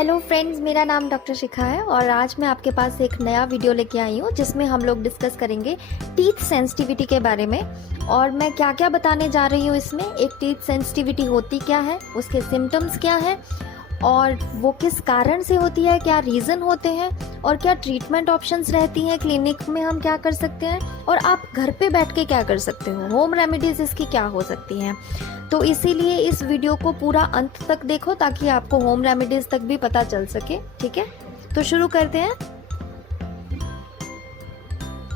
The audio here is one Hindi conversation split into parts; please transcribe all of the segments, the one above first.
हेलो फ्रेंड्स, मेरा नाम डॉक्टर शिखा है और आज मैं आपके पास एक नया वीडियो लेके आई हूँ जिसमें हम लोग डिस्कस करेंगे टीथ सेंसिटिविटी के बारे में। और मैं क्या क्या बताने जा रही हूँ इसमें, एक टीथ सेंसिटिविटी होती क्या है, उसके सिम्टम्स क्या है और वो किस कारण से होती है, क्या रीज़न होते हैं और क्या ट्रीटमेंट ऑप्शंस रहती हैं, क्लिनिक में हम क्या कर सकते हैं और आप घर पे बैठ के क्या कर सकते हो, होम रेमेडीज इसकी क्या हो सकती हैं। तो इसीलिए इस वीडियो को पूरा अंत तक देखो ताकि आपको होम रेमेडीज तक भी पता चल सके। ठीक है, तो शुरू करते हैं।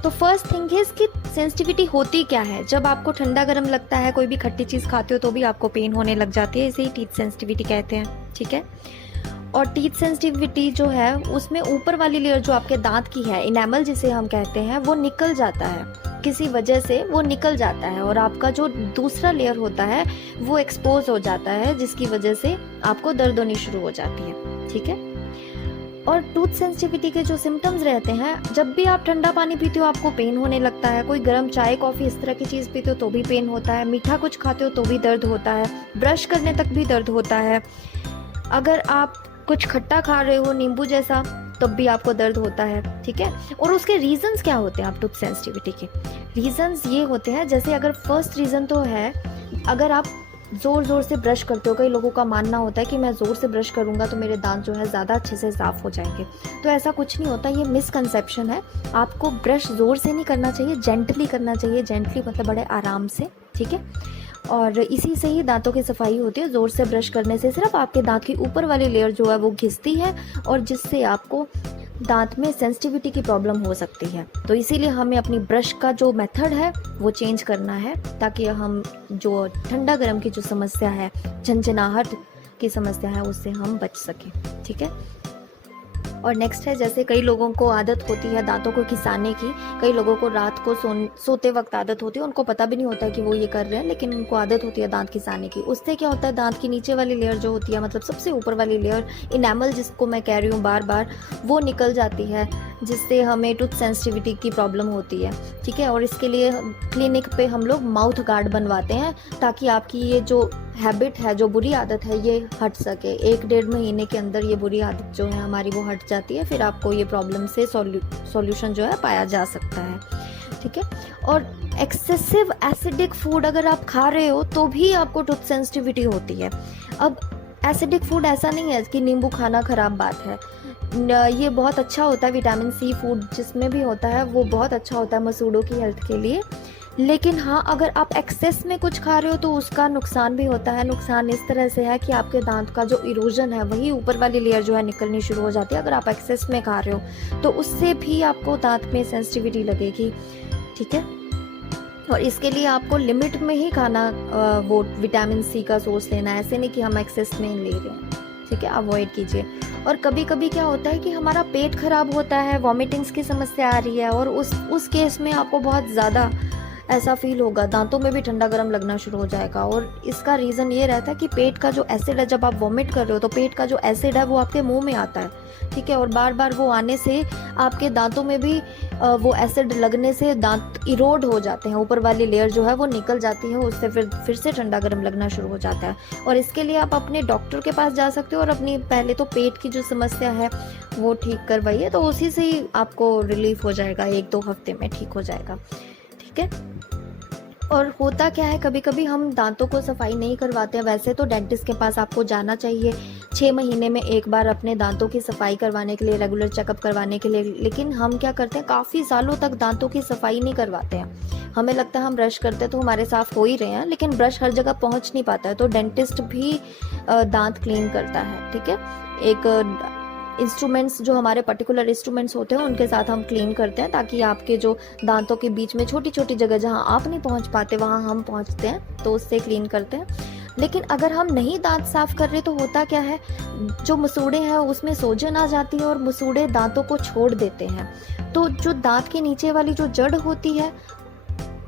तो फर्स्ट थिंग इज कि सेंसिटिविटी होती क्या है। जब आपको ठंडा गर्म लगता है, कोई भी खट्टी चीज़ खाते हो तो भी आपको पेन होने लग जाती है, इसे ही टीथ सेंसिटिविटी कहते हैं। ठीक है, और टीथ सेंसिटिविटी जो है उसमें ऊपर वाली लेयर जो आपके दांत की है, इनेमल जिसे हम कहते हैं, वो निकल जाता है, किसी वजह से वो निकल जाता है और आपका जो दूसरा लेयर होता है वो एक्सपोज हो जाता है, जिसकी वजह से आपको दर्द होनी शुरू हो जाती है। ठीक है, और टूथ सेंसिटिविटी के जो सिम्टम्स रहते हैं, जब भी आप ठंडा पानी पीते हो आपको पेन होने लगता है, कोई गर्म चाय कॉफ़ी इस तरह की चीज़ पीते हो तो भी पेन होता है, मीठा कुछ खाते हो तो भी दर्द होता है, ब्रश करने तक भी दर्द होता है, अगर आप कुछ खट्टा खा रहे हो नींबू जैसा तब भी आपको दर्द होता है। ठीक है, और उसके रीजंस क्या होते हैं आप टूथ सेंसिटिविटी के, रीजंस ये होते हैं, जैसे अगर फर्स्ट रीज़न तो है अगर आप ज़ोर से ब्रश करते हो। कई लोगों का मानना होता है कि मैं ज़ोर से ब्रश करूँगा तो मेरे दांत जो है ज़्यादा अच्छे से साफ़ हो जाएंगे, तो ऐसा कुछ नहीं होता, ये मिसकंसेप्शन है। आपको ब्रश ज़ोर से नहीं करना चाहिए, जेंटली करना चाहिए, जेंटली मतलब बड़े आराम से। ठीक है, और इसी से ही दांतों की सफाई होती है। ज़ोर से ब्रश करने से सिर्फ आपके दांत की ऊपर वाली लेयर जो है वो घिसती है और जिससे आपको दांत में सेंसिटिविटी की प्रॉब्लम हो सकती है। तो इसीलिए हमें अपनी ब्रश का जो मेथड है वो चेंज करना है ताकि हम जो ठंडा गर्म की जो समस्या है, झंझनाहट की समस्या है, उससे हम बच सकें। ठीक है, और नेक्स्ट है, जैसे कई लोगों को आदत होती है दांतों को घिसाने की, कई लोगों को रात को सोते वक्त आदत होती है, उनको पता भी नहीं होता है कि वो ये कर रहे हैं, लेकिन उनको आदत होती है दांत घिसाने की। उससे क्या होता है, दांत की नीचे वाली लेयर जो होती है, मतलब सबसे ऊपर वाली लेयर, इनेमल जिसको मैं कह रही हूँ बार बार, वो निकल जाती है, जिससे हमें टूथ सेंसिटिविटी की प्रॉब्लम होती है। ठीक है, और इसके लिए क्लिनिक पे हम लोग माउथ गार्ड बनवाते हैं ताकि आपकी ये जो हैबिट है, जो बुरी आदत है, ये हट सके। 1-1.5 महीने के अंदर ये बुरी आदत जो है हमारी वो हट जाती है, फिर आपको ये प्रॉब्लम से सॉल्यूशन जो है पाया जा सकता है। ठीक है, और एक्सेसिव एसिडिक फूड अगर आप खा रहे हो तो भी आपको टूथ सेंसिटिविटी होती है। अब एसिडिक फूड ऐसा नहीं है कि नींबू खाना खराब बात है, ये बहुत अच्छा होता है, विटामिन सी फूड जिसमें भी होता है वो बहुत अच्छा होता है मसूड़ों की हेल्थ के लिए। लेकिन हाँ, अगर आप एक्सेस में कुछ खा रहे हो तो उसका नुकसान भी होता है। नुकसान इस तरह से है कि आपके दांत का जो इरोजन है, वही ऊपर वाली लेयर जो है निकलनी शुरू हो जाती है अगर आप एक्सेस में खा रहे हो, तो उससे भी आपको दांत में सेंसिटिविटी लगेगी। ठीक है, और इसके लिए आपको लिमिट में ही खाना, वो विटामिन सी का सोर्स लेना है, ऐसे नहीं कि हम एक्सेस में ले रहे हैं। ठीक है, अवॉइड कीजिए। और कभी कभी क्या होता है कि हमारा पेट खराब होता है, वॉमिटिंग्स की समस्या आ रही है, और उस केस में आपको बहुत ज़्यादा ऐसा फील होगा, दांतों में भी ठंडा गर्म लगना शुरू हो जाएगा। और इसका रीज़न ये रहता है कि पेट का जो एसिड है, जब आप वॉमिट कर रहे हो तो पेट का जो एसिड है वो आपके मुंह में आता है। ठीक है, और बार बार वो आने से आपके दांतों में भी वो एसिड लगने से दांत इरोड हो जाते हैं, ऊपर वाली लेयर जो है वो निकल जाती है, उससे फिर से ठंडा गर्म लगना शुरू हो जाता है। और इसके लिए आप अपने डॉक्टर के पास जा सकते हो और अपनी पहले तो पेट की जो समस्या है वो ठीक करवाइए, तो उसी से ही आपको रिलीफ हो जाएगा, 1-2 हफ्ते में ठीक हो जाएगा। ठीक है, और होता क्या है, कभी कभी हम दांतों को सफाई नहीं करवाते हैं। वैसे तो डेंटिस्ट के पास आपको जाना चाहिए 6 महीने में एक बार अपने दांतों की सफाई करवाने के लिए, रेगुलर चेकअप करवाने के लिए, लेकिन हम क्या करते हैं, काफ़ी सालों तक दांतों की सफाई नहीं करवाते हैं। हमें लगता है हम ब्रश करते हैं तो हमारे साफ़ हो ही रहे हैं, लेकिन ब्रश हर जगह पहुंच नहीं पाता है, तो डेंटिस्ट भी दांत क्लीन करता है। ठीक है, एक इंस्ट्रूमेंट्स, जो हमारे पर्टिकुलर इंस्ट्रूमेंट्स होते हैं उनके साथ हम क्लीन करते हैं ताकि आपके जो दांतों के बीच में छोटी छोटी जगह जहां आप नहीं पहुंच पाते वहां हम पहुंचते हैं, तो उससे क्लीन करते हैं। लेकिन अगर हम नहीं दांत साफ कर रहे तो होता क्या है, जो मसूड़े हैं उसमें सोजन आ जाती है और मसूड़े दांतों को छोड़ देते हैं, तो जो दांत के नीचे वाली जो जड़ होती है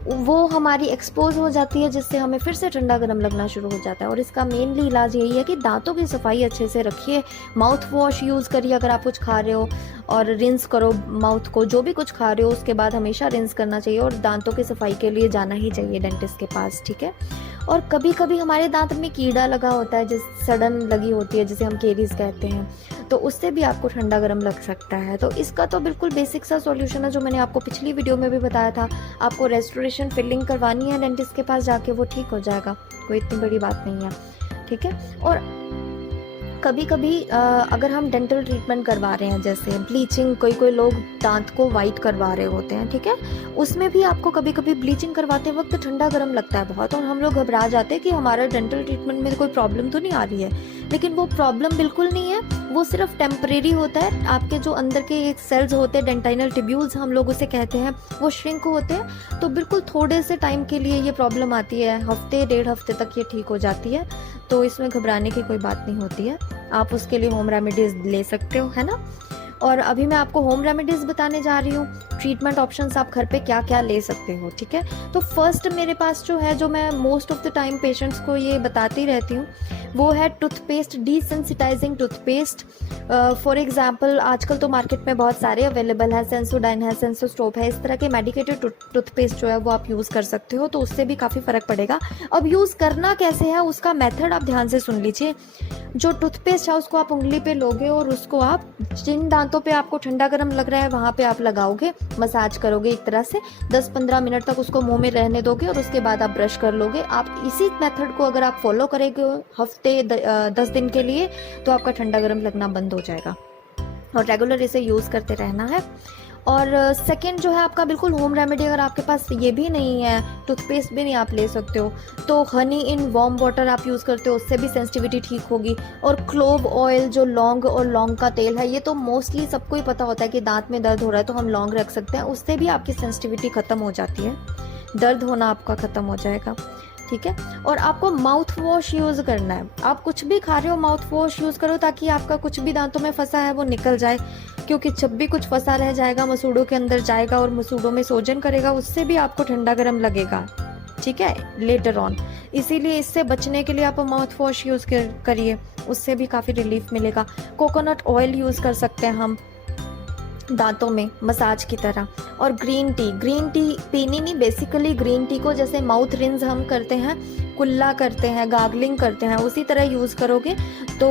वो हमारी एक्सपोज हो जाती है, जिससे हमें फिर से ठंडा गर्म लगना शुरू हो जाता है। और इसका मेनली इलाज यही है कि दांतों की सफाई अच्छे से रखिए, माउथ वॉश यूज़ करिए अगर आप कुछ खा रहे हो, और रिंस करो माउथ को, जो भी कुछ खा रहे हो उसके बाद हमेशा रिंस करना चाहिए, और दांतों की सफाई के लिए जाना ही चाहिए डेंटिस्ट के पास। ठीक है, और कभी कभी हमारे दांत में कीड़ा लगा होता है, जिस सड़न लगी होती है जिसे हम केरीज कहते हैं, तो उससे भी आपको ठंडा गर्म लग सकता है। तो इसका तो बिल्कुल बेसिक सा सॉल्यूशन है जो मैंने आपको पिछली वीडियो में भी बताया था। आपको रेस्टोरेशन फिलिंग करवानी है डेंटिस्ट के पास जाके, वो ठीक हो जाएगा, कोई इतनी बड़ी बात नहीं है, ठीक है। और कभी कभी अगर हम डेंटल ट्रीटमेंट करवा रहे हैं, जैसे ब्लीचिंग, कोई लोग दांत को वाइट करवा रहे होते हैं, ठीक है, उसमें भी आपको कभी कभी ब्लीचिंग करवाते वक्त ठंडा गर्म लगता है बहुत, और हम लोग घबरा जाते हैं कि हमारा डेंटल ट्रीटमेंट में कोई प्रॉब्लम तो नहीं आ रही है। लेकिन वो प्रॉब्लम बिल्कुल नहीं है, वो सिर्फ टेम्परेरी होता है। आपके जो अंदर के एक सेल्स होते हैं, डेंटाइनल ट्यूब्यूल्स हम लोग उसे कहते हैं, वो श्रिंक होते हैं। तो बिल्कुल थोड़े से टाइम के लिए ये प्रॉब्लम आती है, हफ्ते 1.5 हफ्ते तक ये ठीक हो जाती है। तो इसमें घबराने की कोई बात नहीं होती है, आप उसके लिए होम रेमेडीज ले सकते हो, है ना। और अभी मैं आपको होम रेमेडीज बताने जा रही हूँ, ट्रीटमेंट ऑप्शंस आप घर पे क्या क्या ले सकते हो, ठीक है। तो फर्स्ट मेरे पास जो है, जो मैं most of the time patients को ये बताती रहती हूँ, वो है toothpaste, desensitising toothpaste. For example आजकल तो मार्केट में बहुत सारे अवेलेबल है, सेंसोडाइन है, सेंसोस्टॉप है, इस तरह के मेडिकेटेड टूथपेस्ट जो है वो आप यूज़ कर सकते हो, तो उससे भी काफ़ी फ़र्क पड़ेगा। अब यूज़ करना कैसे है, उसका मेथड आप ध्यान से सुन लीजिए। जो टूथपेस्ट है उसको आप उंगली पे लोगे और उसको आप जिन दांतों पे आपको ठंडा गर्म लग रहा है वहाँ पे आप लगाओगे, मसाज करोगे एक तरह से, 10-15 मिनट तक उसको मुंह में रहने दोगे और उसके बाद आप ब्रश कर लोगे। आप इसी मेथड को अगर आप फॉलो करेंगे हफ्ते 10 दिन के लिए, तो आपका ठंडा गर्म लगना बंद हो जाएगा, और रेगुलर इसे यूज़ करते रहना है। और सेकंड जो है आपका बिल्कुल होम रेमेडी, अगर आपके पास ये भी नहीं है, टूथपेस्ट भी नहीं आप ले सकते हो, तो हनी इन वार्म वाटर आप यूज़ करते हो, उससे भी सेंसिटिविटी ठीक होगी। और क्लोव ऑयल, जो लौंग और लौंग का तेल है, ये तो मोस्टली सबको ही पता होता है कि दांत में दर्द हो रहा है तो हम लौंग रख सकते हैं, उससे भी आपकी सेंसिटिविटी ख़त्म हो जाती है, दर्द होना आपका ख़त्म हो जाएगा, ठीक है। और आपको माउथ वॉश यूज़ करना है, आप कुछ भी खा रहे हो माउथ वॉश यूज़ करो, ताकि आपका कुछ भी दांतों में फंसा है वो निकल जाए, क्योंकि जब भी कुछ फंसा रह जाएगा मसूड़ों के अंदर जाएगा और मसूड़ों में सोजन करेगा, उससे भी आपको ठंडा गर्म लगेगा, ठीक है, लेटर ऑन। इसीलिए इससे बचने के लिए आप माउथ वॉश यूज़ करिए, उससे भी काफ़ी रिलीफ मिलेगा। कोकोनट ऑयल यूज़ कर सकते हैं हम दांतों में मसाज की तरह। और ग्रीन टी पीनी नहीं, बेसिकली ग्रीन टी को जैसे माउथ रिंस हम करते हैं, कुल्ला करते हैं, गार्गलिंग करते हैं, उसी तरह यूज़ करोगे तो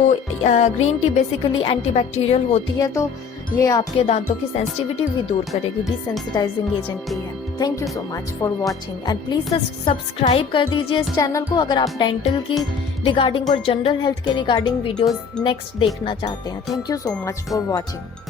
ग्रीन टी बेसिकली एंटीबैक्टीरियल होती है, तो ये आपके दांतों की सेंसिटिविटी भी दूर करेगी, डिसेंसिटाइजिंग एजेंट भी है। Thank you so much for watching and please subscribe कर दीजिए इस चैनल को अगर आप डेंटल की रिगार्डिंग और जनरल हेल्थ के रिगार्डिंग वीडियोस नेक्स्ट देखना चाहते हैं। Thank you so much for watching.